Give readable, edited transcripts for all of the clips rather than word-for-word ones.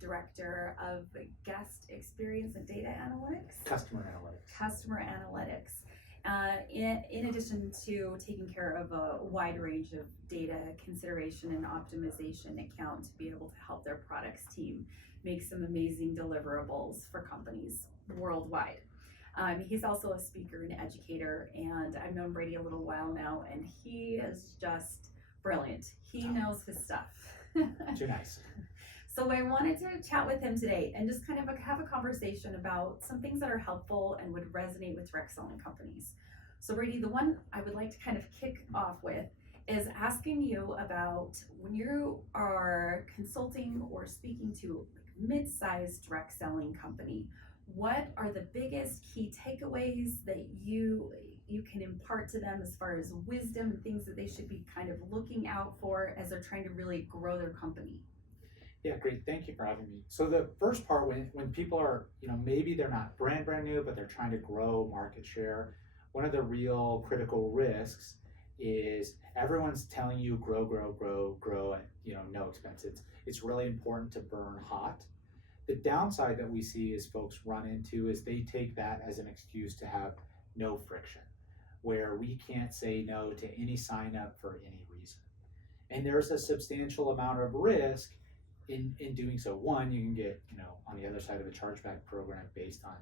Director of Guest Experience and Data Analytics. Customer analytics. Customer Analytics. In addition to taking care of a wide range of data consideration and optimization at Kount to be able to help their products team make some amazing deliverables for companies worldwide. He's also a speaker and educator, and I've known Brady a little while now, and he is just brilliant. He knows his stuff. Too nice. So I wanted to chat with him today and just kind of have a conversation about some things that are helpful and would resonate with direct selling companies. So Brady, the one I would like to kind of kick off with is asking you about when you are consulting or speaking to a mid-sized direct selling company, what are the biggest key takeaways that you can impart to them as far as wisdom and things that they should be kind of looking out for as they're trying to really grow their company? Yeah, great. Thank you for having me. So the first part, when people are, maybe they're not brand new, but they're trying to grow market share, one of the real critical risks is everyone's telling you grow at no expense. It's really important to burn hot. The downside that we see is folks run into is they take that as an excuse to have no friction, where we can't say no to any sign up for any reason. And there's a substantial amount of risk in doing so. One, you can get, on the other side of a chargeback program based on,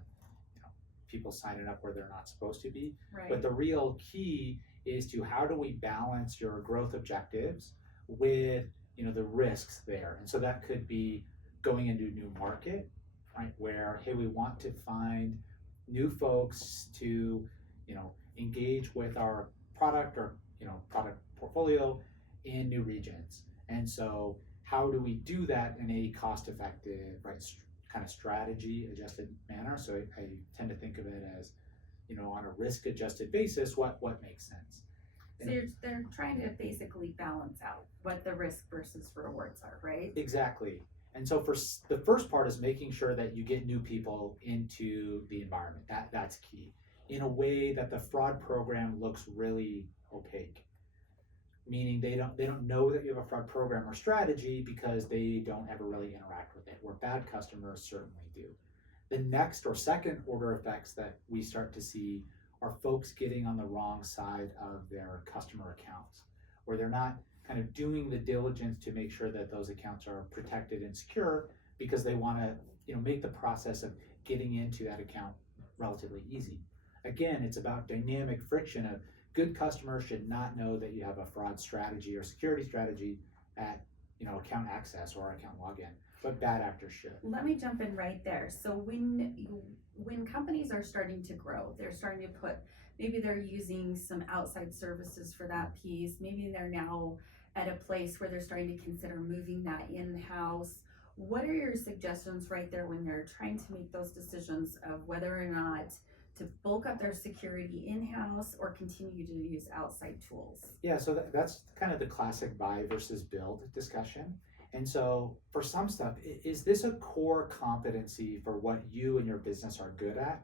people signing up where they're not supposed to be. Right. But the real key is to how do we balance your growth objectives with, the risks there. And so that could be going into a new market, right? Where, hey, we want to find new folks to, engage with our product or, product portfolio in new regions. And so how do we do that in a cost-effective, right, kind of strategy adjusted manner? So I tend to think of it as, on a risk-adjusted basis, what makes sense. So they're trying to basically balance out what the risk versus rewards are, right? Exactly. And so for the first part is making sure that you get new people into the environment. That's key. In a way that the fraud program looks really opaque. Meaning they don't know that you have a fraud program or strategy because they don't ever really interact with it, where bad customers certainly do. The next or second order effects that we start to see are folks getting on the wrong side of their customer accounts, where they're not kind of doing the diligence to make sure that those accounts are protected and secure because they want to make the process of getting into that account relatively easy. Again, it's about dynamic friction of good customers should not know that you have a fraud strategy or security strategy at account access or account login, but bad actors should. Let me jump in right there. So when companies are starting to grow, they're starting to maybe they're using some outside services for that piece. Maybe they're now at a place where they're starting to consider moving that in-house. What are your suggestions right there when they're trying to make those decisions of whether or not to bulk up their security in-house or continue to use outside tools? Yeah, so that's kind of the classic buy versus build discussion. And so for some stuff, is this a core competency for what you and your business are good at?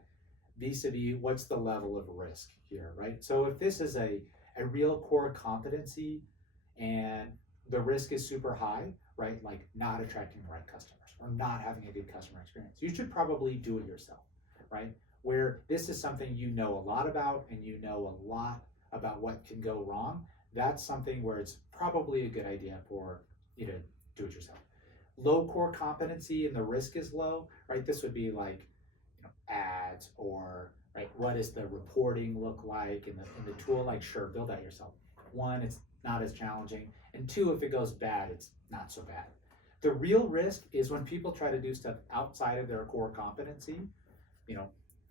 Vis-a-vis, what's the level of risk here, right? So if this is a real core competency and the risk is super high, right? Like not attracting the right customers or not having a good customer experience, you should probably do it yourself, right? Where this is something you know a lot about and you know a lot about what can go wrong, that's something where it's probably a good idea for you to do it yourself. Low core competency and the risk is low, right? This would be like ads or right, what does the reporting look like in the tool? Like sure, build that yourself. One, it's not as challenging, and two, if it goes bad, it's not so bad. The real risk is when people try to do stuff outside of their core competency,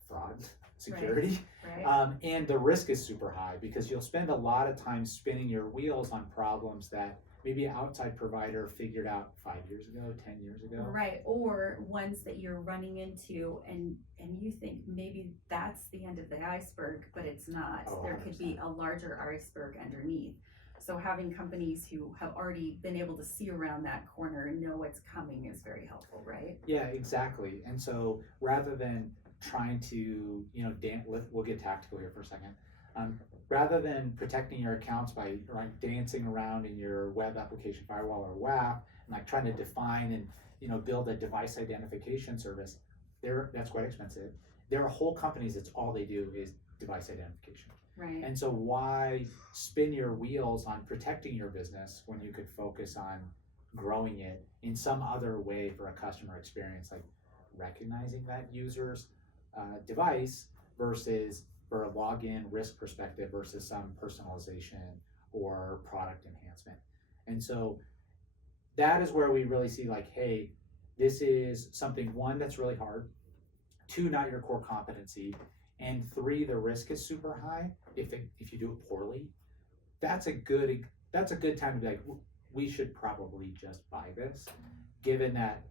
fraud, security, right. And the risk is super high because you'll spend a lot of time spinning your wheels on problems that maybe an outside provider figured out 5 years ago, 10 years ago. Right, or ones that you're running into and you think maybe that's the end of the iceberg, but it's not. Oh, there could be a larger iceberg underneath. So having companies who have already been able to see around that corner and know what's coming is very helpful, right? Yeah, exactly. And so rather than trying to, we'll get tactical here for a second. Rather than protecting your accounts by dancing around in your web application firewall or WAF and trying to define and build a device identification service, that's quite expensive. There are whole companies that's all they do is device identification. Right. And so why spin your wheels on protecting your business when you could focus on growing it in some other way for a customer experience, like recognizing that user's device versus for a login risk perspective versus some personalization or product enhancement. And so that is where we really see like, hey, this is something, one, that's really hard, two, not your core competency, and three, the risk is super high if you do it poorly. That's a good time to be like, we should probably just buy this, given that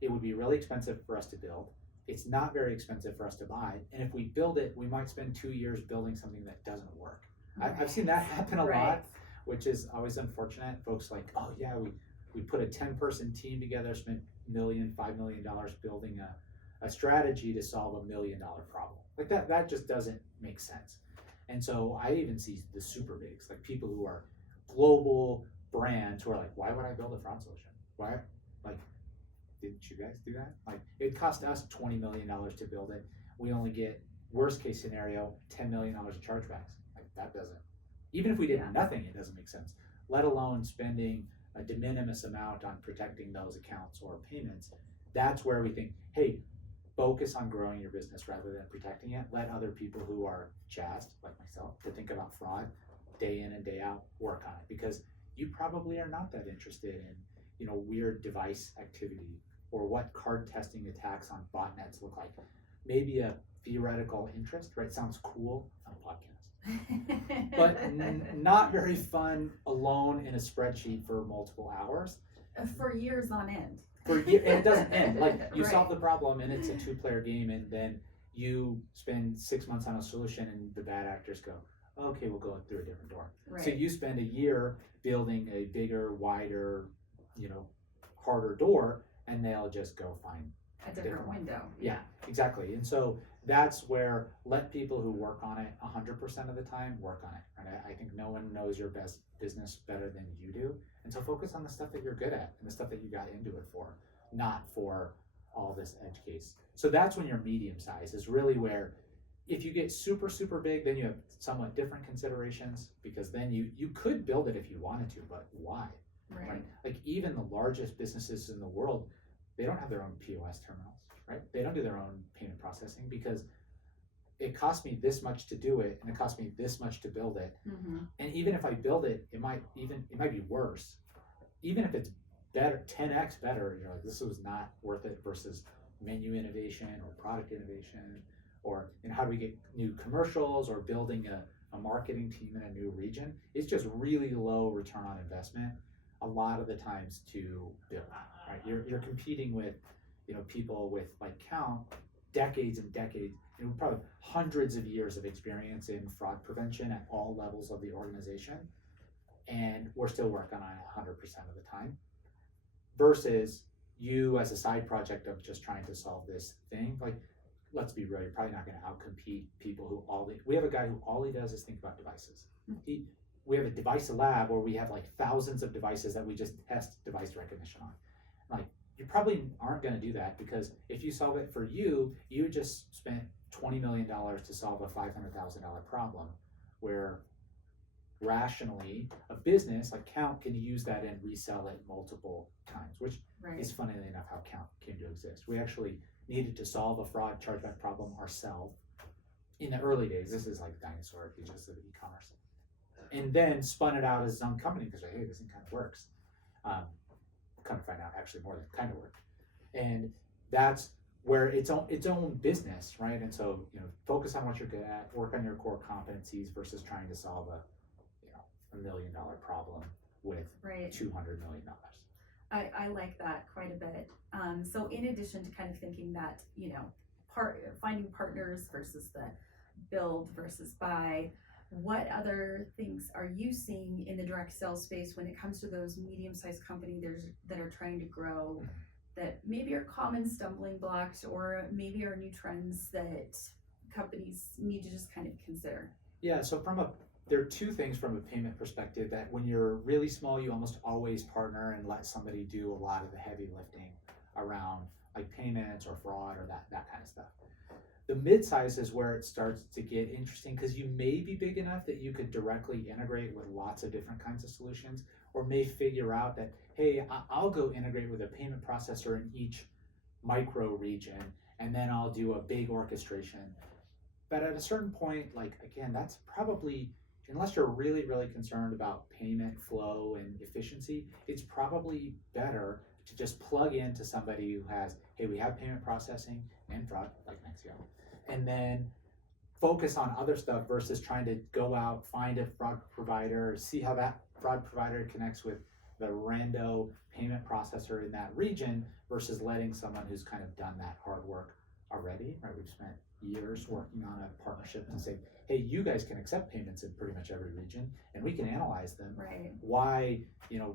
it would be really expensive for us to build. It's not very expensive for us to buy, and if we build it, we might spend 2 years building something that doesn't work. I've seen that happen a lot, which is always unfortunate. Folks like, oh yeah, we put a 10-person team together, spent $5 million building a strategy to solve $1 million problem. Like that just doesn't make sense. And so I even see the super bigs, like people who are global brands who are like, why would I build a fraud solution? Why? Like, didn't you guys do that? Like, it cost us $20 million to build it. We only get, worst case scenario, $10 million of chargebacks. Like, that doesn't, even if we did nothing, it doesn't make sense, let alone spending a de minimis amount on protecting those accounts or payments. That's where we think, hey, focus on growing your business rather than protecting it. Let other people who are jazzed, like myself, to think about fraud day in and day out, work on it, because you probably are not that interested in, weird device activity or what card testing attacks on botnets look like. Maybe a theoretical interest, right? Sounds cool on a podcast, but not very fun alone in a spreadsheet for multiple hours. For years on end. And it doesn't end. Like, you solve the problem and it's a 2-player game, and then you spend 6 months on a solution and the bad actors go, okay, we'll go through a different door. Right. So you spend a year building a bigger, wider, harder door, and they'll just go find a different window. Yeah, exactly. And so that's where, let people who work on it 100% of the time work on it. Right? I think no one knows your best business better than you do. And so focus on the stuff that you're good at and the stuff that you got into it for, not for all this edge case. So that's when your medium size is really where, if you get super, super big, then you have somewhat different considerations, because then you could build it if you wanted to, but why? Right? Like, even the largest businesses in the world, they don't have their own POS terminals, right? They don't do their own payment processing, because it costs me this much to do it, and it costs me this much to build it. Mm-hmm. And even if I build it, it might be worse. Even if it's better, 10x better, you're like, this was not worth it, versus menu innovation or product innovation, or how do we get new commercials, or building a marketing team in a new region. It's just really low return on investment a lot of the times to build, right? You're competing with, people with, like, Kount, decades and decades, probably hundreds of years of experience in fraud prevention at all levels of the organization, and we're still working on it 100% of the time, versus you as a side project of just trying to solve this thing. Like, let's be real, you're probably not going to outcompete people who we have a guy who all he does is think about devices. We have a device lab where we have like thousands of devices that we just test device recognition on. Like, you probably aren't going to do that, because if you solve it for you just spent $20 million to solve a $500,000 problem, where rationally a business like Kount can use that and resell it multiple times, which is, funnily enough, how Kount came to exist. We actually needed to solve a fraud chargeback problem ourselves in the early days. This is like dinosaur ages of e-commerce, and then spun it out as its own company, because hey, this thing kind of works. Come to find out, actually more than kind of worked, and that's where its own business, right? And so, focus on what you're good at, work on your core competencies versus trying to solve a $1 million problem with $200 million. I like that quite a bit. So in addition to kind of thinking that, finding partners versus the build versus buy, what other things are you seeing in the direct sales space when it comes to those medium-sized companies that are trying to grow, that maybe are common stumbling blocks, or maybe are new trends that companies need to just kind of consider? Yeah, so from a there are two things from a payment perspective that when you're really small, you almost always partner and let somebody do a lot of the heavy lifting around like payments or fraud or that kind of stuff. The mid-size is where it starts to get interesting because you may be big enough that you could directly integrate with lots of different kinds of solutions, or may figure out that, hey, I'll go integrate with a payment processor in each micro region, and then I'll do a big orchestration. But at a certain point, like again, that's probably, unless you're really, really concerned about payment flow and efficiency, it's probably better to just plug into somebody who has, hey, we have payment processing and fraud, like Nexio, and then focus on other stuff versus trying to go out, find a fraud provider, see how that fraud provider connects with the rando payment processor in that region versus letting someone who's kind of done that hard work already, right? We've spent years working on a partnership to say, hey, you guys can accept payments in pretty much every region and we can analyze them. Right. Why,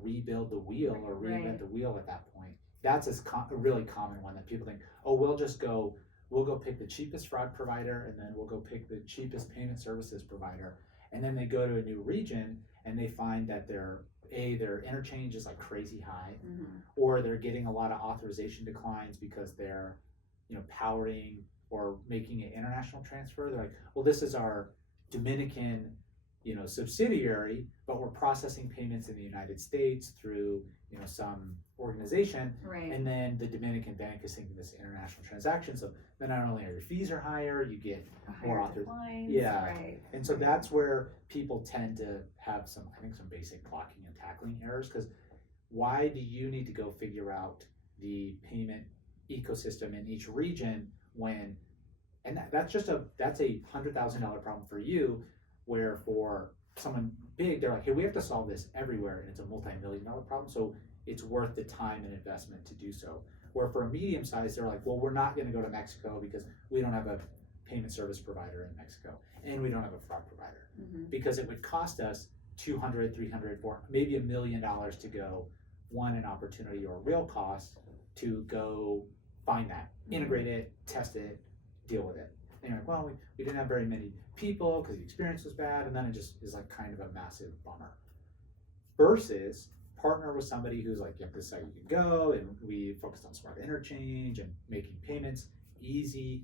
rebuild the wheel or reinvent the wheel at that point? That's a really common one that people think, oh, we'll go pick the cheapest fraud provider and then we'll go pick the cheapest payment services provider. And then they go to a new region and they find that their interchange is like crazy high, or they're getting a lot of authorization declines because they're, powering or making an international transfer. They're like, well, this is our Dominican, subsidiary, but we're processing payments in the United States through, some organization. Right. And then the Dominican bank is thinking this international transaction. So then not only are your fees are higher, you get more authorization. Yeah. Right. And so that's where people tend to have some basic blocking and tackling errors, because why do you need to go figure out the payment ecosystem in each region that's a $100,000 problem for you, where for someone big, they're like, hey, we have to solve this everywhere, and it's a multi-million-dollar problem, so it's worth the time and investment to do so. Where for a medium size, they're like, well, we're not going to go to Mexico because we don't have a payment service provider in Mexico, and we don't have a fraud provider, because it would cost us $200, $300, $400, maybe $1 million to go, an opportunity or real cost to go find that, integrate it, test it, deal with it. And you're like, well, we didn't have very many people because the experience was bad, and then it just is like kind of a massive bummer. Versus partner with somebody who's like, yep, this is how you can go, and we focused on smart interchange and making payments easy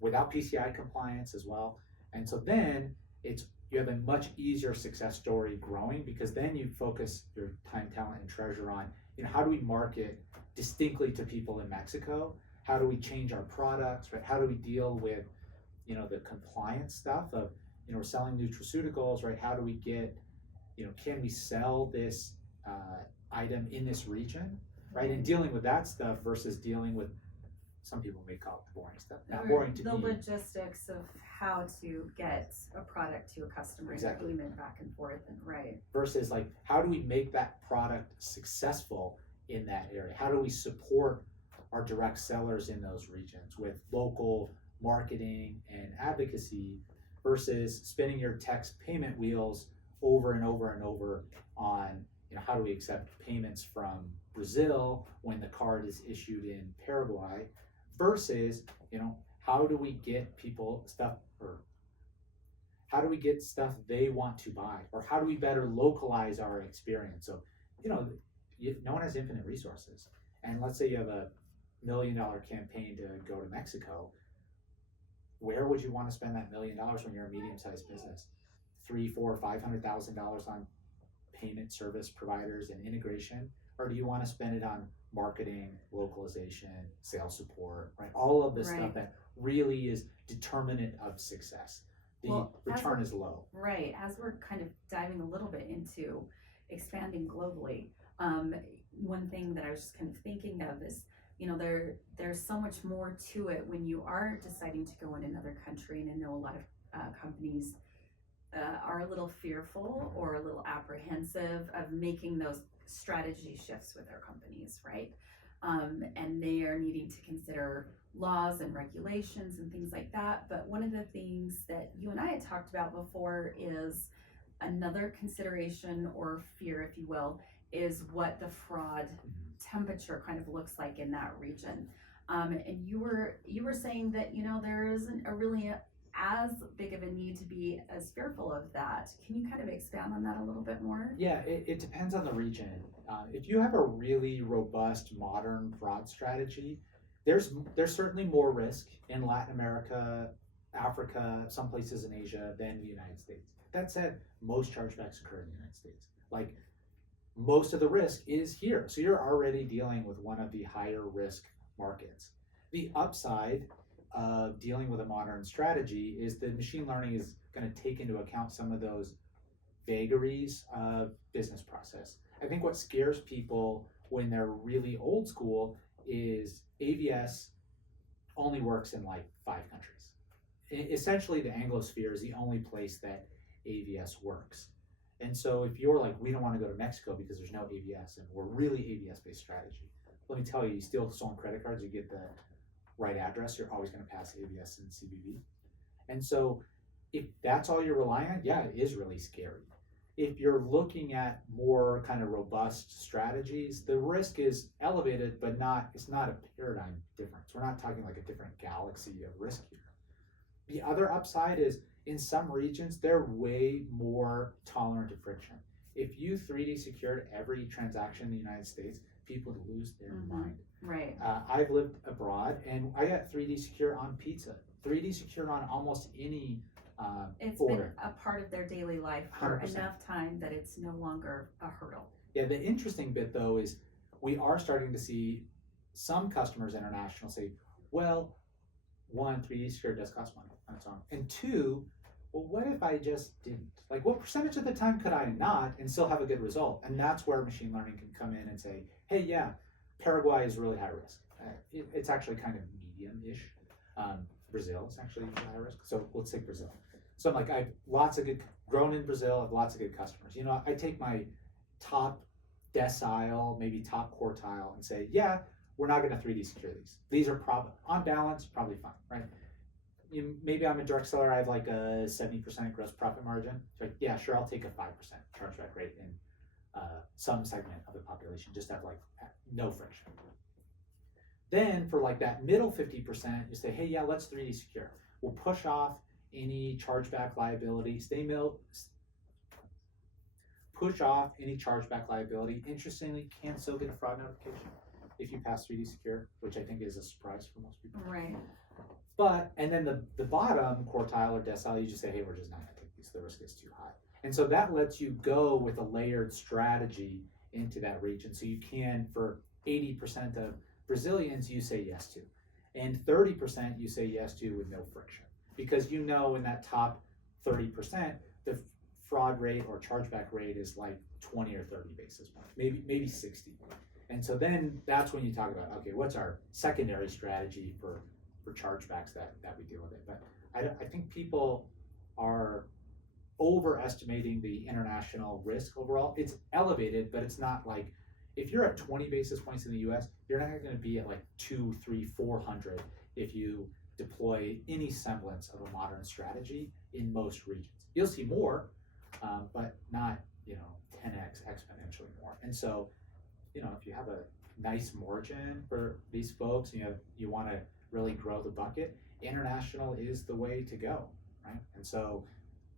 without PCI compliance as well. And so then you have a much easier success story growing, because then you focus your time, talent, and treasure on, how do we market distinctly to people in Mexico? How do we change our products, right? How do we deal with, the compliance stuff of, we're selling nutraceuticals, right? How do we get, can we sell this item in this region, right? And dealing with that stuff versus dealing with, some people may call it the boring stuff. Not boring to me. The logistics of how to get a product to a customer. Exactly. And movement back and forth, and right. Versus like, how do we make that product successful in that area? How do we support our direct sellers in those regions with local marketing and advocacy, versus spinning your text payment wheels over and over and over on, how do we accept payments from Brazil when the card is issued in Paraguay, versus, how do we get people stuff, or how do we get stuff they want to buy, or how do we better localize our experience? So, no one has infinite resources. And let's say you have a $1 million campaign to go to Mexico. Where would you want to spend that $1 million when you're a medium-sized business? $300,000, $400,000, $500,000 on payment service providers and integration, or do you want to spend it on marketing, localization, sales support, right? All of this stuff that really is determinant of success. The return is low. Right. As we're kind of diving a little bit into expanding globally, one thing that I was just kind of thinking of is, there's so much more to it when you are deciding to go in another country. And I know a lot of companies are a little fearful or a little apprehensive of making those strategy shifts with their companies, right? And they are needing to consider laws and regulations and things like that. But one of the things that you and I had talked about before is another consideration or fear, if you will, is what the fraud temperature kind of looks like in that region. And you were saying that, there isn't a really as big of a need to be as fearful of that. Can you kind of expand on that a little bit more? Yeah, it depends on the region. If you have a really robust modern fraud strategy, there's certainly more risk in Latin America, Africa, some places in Asia than the United States. That said, most chargebacks occur in the United States. Like most of the risk is here. So you're already dealing with one of the higher risk markets. The upside of dealing with a modern strategy is that machine learning is going to take into account some of those vagaries of business process. I think what scares people when they're really old school is AVS only works in like 5 countries. Essentially, the Anglosphere is the only place that AVS works. And so if you're like, we don't want to go to Mexico because there's no AVS and we're really AVS based strategy, let me tell you, you steal stolen credit cards, you get the right address, you're always going to pass AVS and CBV. And so if that's all you're relying on, yeah, it is really scary. If you're looking at more kind of robust strategies, the risk is elevated, but it's not a paradigm difference. We're not talking like a different galaxy of risk here. The other upside is in some regions, they're way more tolerant to friction. If you 3D secured every transaction in the United States, people would lose their mind. Right. I've lived abroad and I got 3D secure on pizza, 3D secure on almost any It's order. been a part of their daily life for 100%. enough time that it's no longer a hurdle. Yeah, the interesting bit though is we are starting to see some customers international say, well, one, 3D secure does cost money on its own. And two, well, what if I just didn't? Like, what percentage of the time could I not and still have a good result? And that's where machine learning can come in and say, hey, yeah, Paraguay is really high risk. It's actually kind of medium-ish. Brazil is actually high risk. So let's take Brazil. So I'm like, I've grown in Brazil, I have lots of good customers. You know, I take my top decile, maybe top quartile and say, yeah, we're not going to 3D secure these. These are probably, on balance, probably fine, right? Maybe I'm a direct seller, I have like a 70% gross profit margin. It's like, yeah, sure, I'll take a 5% chargeback rate in some segment of the population, just have like no friction. Then for like that middle 50%, you say, hey, yeah, let's 3D secure. We'll push off any chargeback liability, push off any chargeback liability. Interestingly, can still get a fraud notification if you pass 3D secure, which I think is a surprise for most people. Right. But, and then the bottom quartile or decile, you just say, hey, we're just not going to take these, the risk is too high. And so that lets you go with a layered strategy into that region. So you can, for 80% of Brazilians, you say yes to. And 30% you say yes to with no friction. Because you know in that top 30%, the fraud rate or chargeback rate is like 20 or 30 basis points, maybe 60. And so then that's when you talk about, okay, what's our secondary strategy for chargebacks that we deal with it. But I think people are overestimating the international risk overall. It's elevated, but it's not like, if you're at 20 basis points in the US, you're not going to be at like 200, 300, 400 if you deploy any semblance of a modern strategy in most regions. You'll see more, but not, 10x exponentially more. And so, if you have a nice margin for these folks and you want to really grow the bucket, international is the way to go, right? And so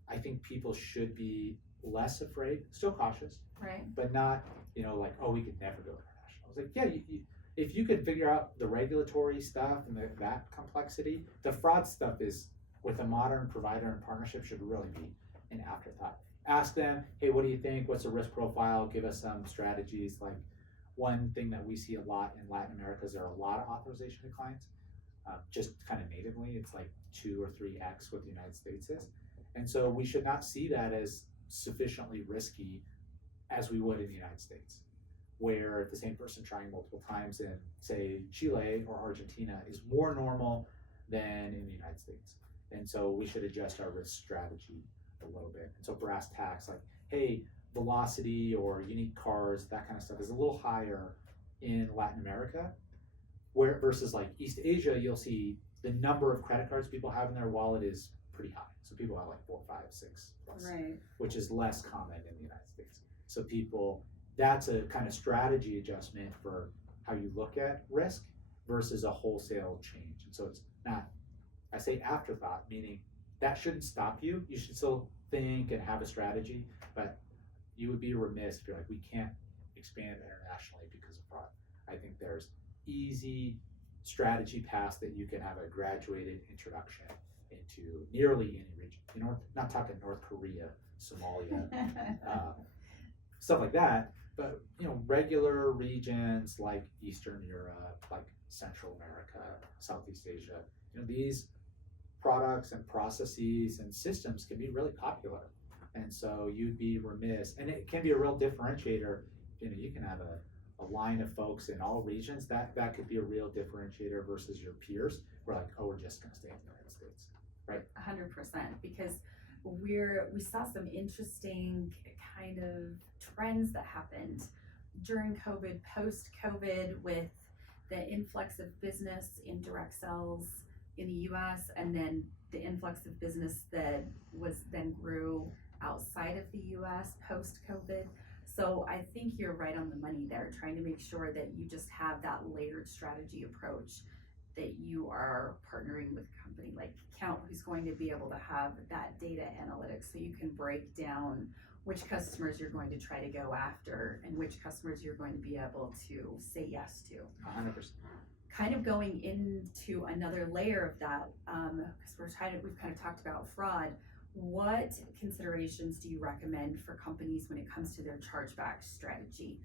I think people should be less afraid, still cautious, right? But not, like, oh, we could never go international. It's like, yeah, if you could figure out the regulatory stuff and that complexity, the fraud stuff is, with a modern provider and partnership, should really be an afterthought. Ask them, hey, what do you think? What's the risk profile? Give us some strategies. Like, one thing that we see a lot in Latin America is there are a lot of authorization to clients, just kind of natively. It's like 2 or 3x what the United States is. And so we should not see that as sufficiently risky as we would in the United States, where the same person trying multiple times in, say, Chile or Argentina is more normal than in the United States. And so we should adjust our risk strategy a little bit. And so brass tacks, like, hey, velocity or unique cars, that kind of stuff is a little higher in Latin America, where versus like East Asia, you'll see the number of credit cards people have in their wallet is pretty high. So people have like 4, 5, 6 plus, right, which is less common in the United States. So that's a kind of strategy adjustment for how you look at risk versus a wholesale change. And so it's not, I say afterthought, meaning that shouldn't stop you. You should still think and have a strategy, but you would be remiss if you're like, we can't expand internationally because of fraud. I think there's easy strategy paths that you can have a graduated introduction into nearly any region. You know, not talking North Korea, Somalia, stuff like that, but you know, regular regions like Eastern Europe, like Central America, Southeast Asia, you know, these products and processes and systems can be really popular. And so you'd be remiss, and it can be a real differentiator. You know, you can have a line of folks in all regions that could be a real differentiator versus your peers. We're like, oh, we're just going to stay in the United States, right? 100%, because we saw some interesting kind of trends that happened during COVID, post COVID, with the influx of business in direct sales in the US, and then the influx of business that was then grew outside of the US post COVID. So I think you're right on the money there, trying to make sure that you just have that layered strategy approach, that you are partnering with a company like Kount, who's going to be able to have that data analytics so you can break down which customers you're going to try to go after and which customers you're going to be able to say yes to. 100%. Kind of going into another layer of that, because we've kind of talked about fraud. What considerations do you recommend for companies when it comes to their chargeback strategy,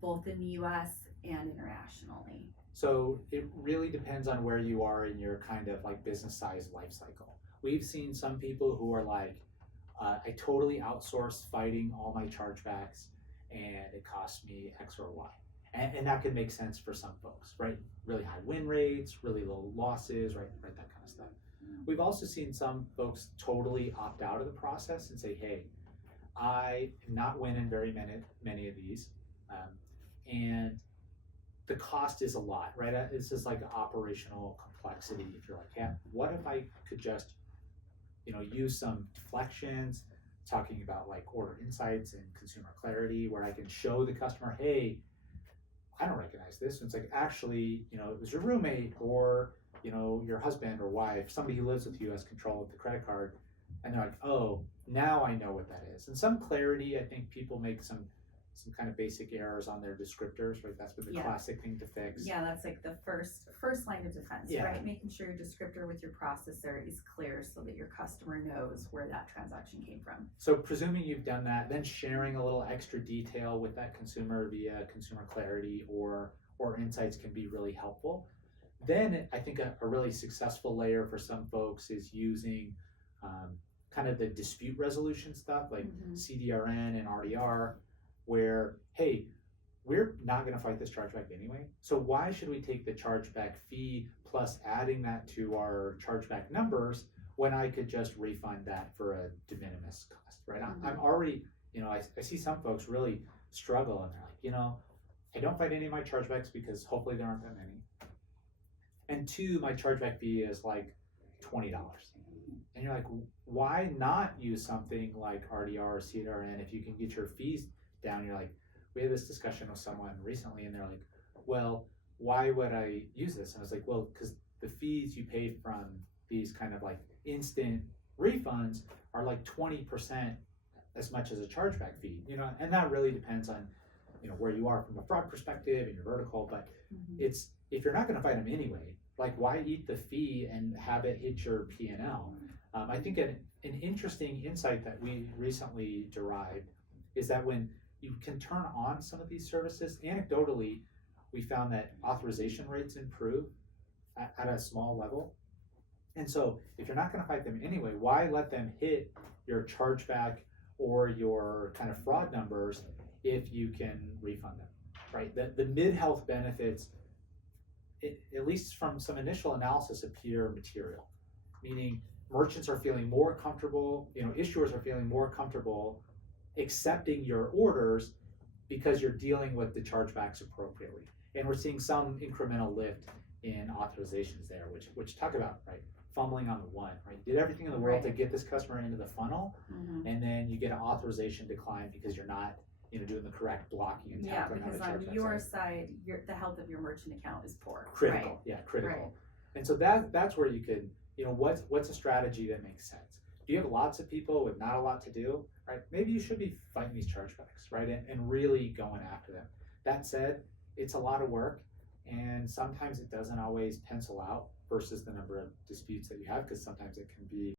both in the US and internationally? So it really depends on where you are in your kind of like business size life cycle. We've seen some people who are like, I totally outsource fighting all my chargebacks and it costs me X or Y. And that can make sense for some folks, right? Really high win rates, really low losses, right? That kind of stuff. We've also seen some folks totally opt out of the process and say, hey, I am not winning very many of these. And the cost is a lot, right? This is like operational complexity. If you're like, yeah, what if I could just, you know, use some deflections, talking about like order insights and consumer clarity, where I can show the customer, hey, I don't recognize this. And it's like, actually, you know, it was your roommate or, you know, your husband or wife, somebody who lives with you has control of the credit card. And they're like, oh, now I know what that is. And some clarity, I think people make some kind of basic errors on their descriptors, right? That's been the classic thing to fix. Yeah, that's like the first line of defense, right? Making sure your descriptor with your processor is clear so that your customer knows where that transaction came from. So presuming you've done that, then sharing a little extra detail with that consumer via consumer clarity or insights can be really helpful. Then I think a really successful layer for some folks is using kind of the dispute resolution stuff like CDRN and RDR, where, hey, we're not going to fight this chargeback anyway. So why should we take the chargeback fee plus adding that to our chargeback numbers when I could just refund that for a de minimis cost, right? I'm already, you know, I see some folks really struggle and they're like, you know, I don't fight any of my chargebacks because hopefully there aren't that many. And two, my chargeback fee is like $20. And you're like, why not use something like RDR or CDRN if you can get your fees down? You're like, we had this discussion with someone recently and they're like, well, why would I use this? And I was like, well, because the fees you pay from these kind of like instant refunds are like 20% as much as a chargeback fee, you know, and that really depends on, you know, where you are from a fraud perspective and your vertical, but it's, if you're not going to fight them anyway, like why eat the fee and have it hit your P&L? I think an interesting insight that we recently derived is that when you can turn on some of these services, anecdotally, we found that authorization rates improve at a small level. And so if you're not going to fight them anyway, why let them hit your chargeback or your kind of fraud numbers if you can refund them, right? The mid-health benefits, at least from some initial analysis, appear material, meaning merchants are feeling more comfortable, you know, issuers are feeling more comfortable accepting your orders because you're dealing with the chargebacks appropriately. And we're seeing some incremental lift in authorizations there, which talk about, right, fumbling on the one, right? You did everything in the world to get this customer into the funnel, and then you get an authorization decline because you're not, you know, doing the correct blocking and tackling. Yeah, because on your side, the health of your merchant account is poor. Critical, critical. And so that's where you could what's a strategy that makes sense? Do you have lots of people with not a lot to do, right? Maybe you should be fighting these chargebacks, right? And really going after them. That said, it's a lot of work, and sometimes it doesn't always pencil out versus the number of disputes that you have, because sometimes it can be